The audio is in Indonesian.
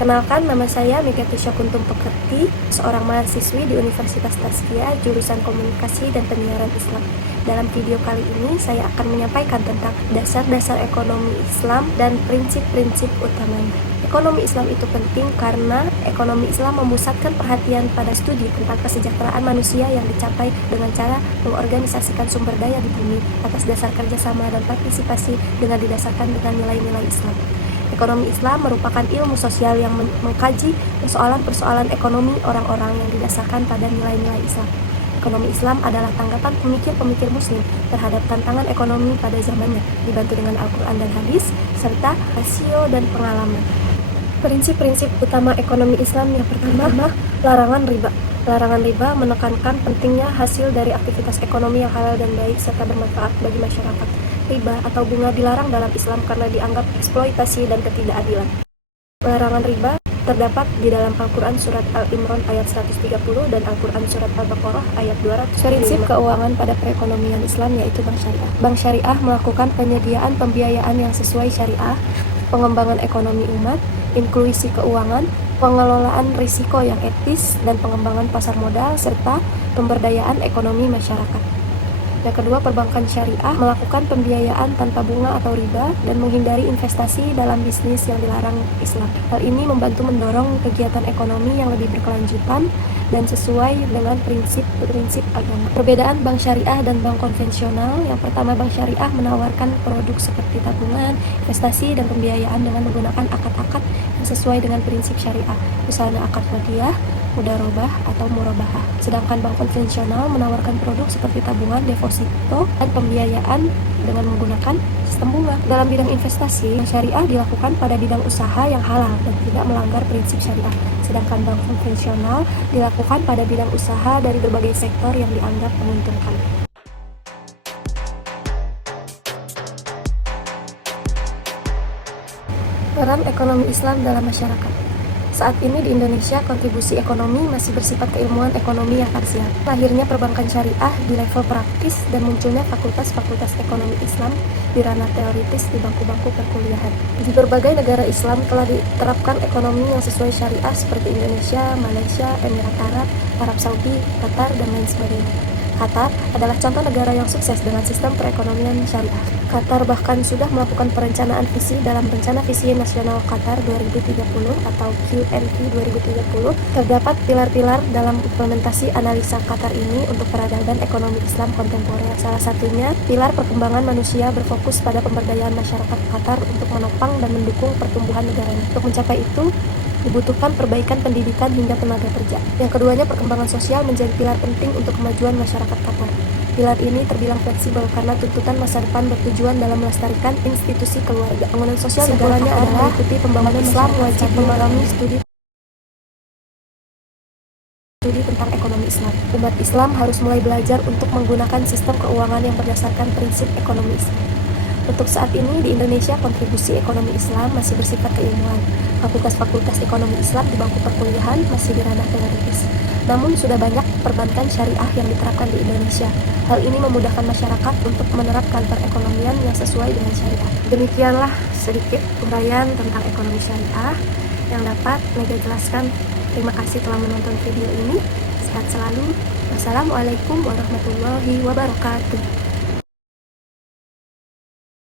Perkenalkan, nama saya Megatisha Kuntum Pekerti, seorang mahasiswi di Universitas Tazkiyah, jurusan Komunikasi dan Penyiaran Islam. Dalam video kali ini, saya akan menyampaikan tentang dasar-dasar ekonomi Islam dan prinsip-prinsip utamanya. Ekonomi Islam itu penting karena ekonomi Islam memusatkan perhatian pada studi tentang kesejahteraan manusia yang dicapai dengan cara mengorganisasikan sumber daya di bumi atas dasar kerjasama dan partisipasi dengan didasarkan dengan nilai-nilai Islam. Ekonomi Islam merupakan ilmu sosial yang mengkaji persoalan-persoalan ekonomi orang-orang yang didasarkan pada nilai-nilai Islam. Ekonomi Islam adalah tanggapan pemikir-pemikir muslim terhadap tantangan ekonomi pada zamannya, dibantu dengan Al-Quran dan hadis, serta rasio dan pengalaman. Prinsip-prinsip utama ekonomi Islam yang pertama, larangan riba. Larangan riba menekankan pentingnya hasil dari aktivitas ekonomi yang halal dan baik serta bermanfaat bagi masyarakat. Riba atau bunga dilarang dalam Islam karena dianggap eksploitasi dan ketidakadilan. Larangan riba terdapat di dalam Al-Quran surat Al-Imran ayat 130 dan Al-Quran surat Al-Baqarah ayat 200. Prinsip keuangan pada perekonomian Islam yaitu bank syariah. Bank syariah melakukan penyediaan pembiayaan yang sesuai syariah, pengembangan ekonomi umat, inklusi keuangan, pengelolaan risiko yang etis, dan pengembangan pasar modal serta pemberdayaan ekonomi masyarakat. Yang kedua, perbankan syariah melakukan pembiayaan tanpa bunga atau riba dan menghindari investasi dalam bisnis yang dilarang Islam. Hal ini membantu mendorong kegiatan ekonomi yang lebih berkelanjutan dan sesuai dengan prinsip-prinsip agama. Perbedaan bank syariah dan bank konvensional: yang pertama, bank syariah menawarkan produk seperti tabungan, investasi, dan pembiayaan dengan menggunakan akad-akad yang sesuai dengan prinsip syariah, misalnya akad wadiyah, mudarobah, atau murabahah. Sedangkan bank konvensional menawarkan produk seperti tabungan, deposito, dan pembiayaan dengan menggunakan sistem bunga. Dalam bidang investasi, bank syariah dilakukan pada bidang usaha yang halal dan tidak melanggar prinsip syariah. Sedangkan bank konvensional dilakukan pada bidang usaha dari berbagai sektor yang dianggap menguntungkan. Peran ekonomi Islam dalam masyarakat. Saat ini di Indonesia, kontribusi ekonomi masih bersifat keilmuan ekonomi yang parsial. Lahirnya perbankan syariah di level praktis dan munculnya fakultas-fakultas ekonomi Islam di ranah teoritis di bangku-bangku perkuliahan. Di berbagai negara Islam telah diterapkan ekonomi yang sesuai syariah seperti Indonesia, Malaysia, Emirat Arab, Arab Saudi, Qatar, dan lain sebagainya. Qatar adalah contoh negara yang sukses dengan sistem perekonomian syariah. Qatar bahkan sudah melakukan perencanaan visi dalam Rencana Visi Nasional Qatar 2030 atau QNV 2030. Terdapat pilar-pilar dalam implementasi analisa Qatar ini untuk peradaban ekonomi Islam kontemporer. Salah satunya, pilar perkembangan manusia berfokus pada pemberdayaan masyarakat Qatar untuk menopang dan mendukung pertumbuhan negaranya. Untuk mencapai itu, dibutuhkan perbaikan pendidikan hingga tenaga kerja. Yang keduanya, perkembangan sosial menjadi pilar penting untuk kemajuan masyarakat Qatar. Pilar ini terbilang fleksibel karena tuntutan masa depan bertujuan dalam melestarikan institusi keluarga. Bangunan sosial negaranya adalah mengikuti pembangunan Islam wajib memahami studi tentang ekonomi Islam. Umat Islam harus mulai belajar untuk menggunakan sistem keuangan yang berdasarkan prinsip ekonomi Islam. Untuk saat ini di Indonesia, kontribusi ekonomi Islam masih bersifat keilmuan. Fakultas-fakultas ekonomi Islam di bangku perkuliahan masih di ranah teoritis. Namun sudah banyak perbankan syariah yang diterapkan di Indonesia. Hal ini memudahkan masyarakat untuk menerapkan perekonomian yang sesuai dengan syariah. Demikianlah sedikit uraian tentang ekonomi syariah yang dapat Mega jelaskan. Terima kasih telah menonton video ini. Sehat selalu. Wassalamualaikum warahmatullahi wabarakatuh.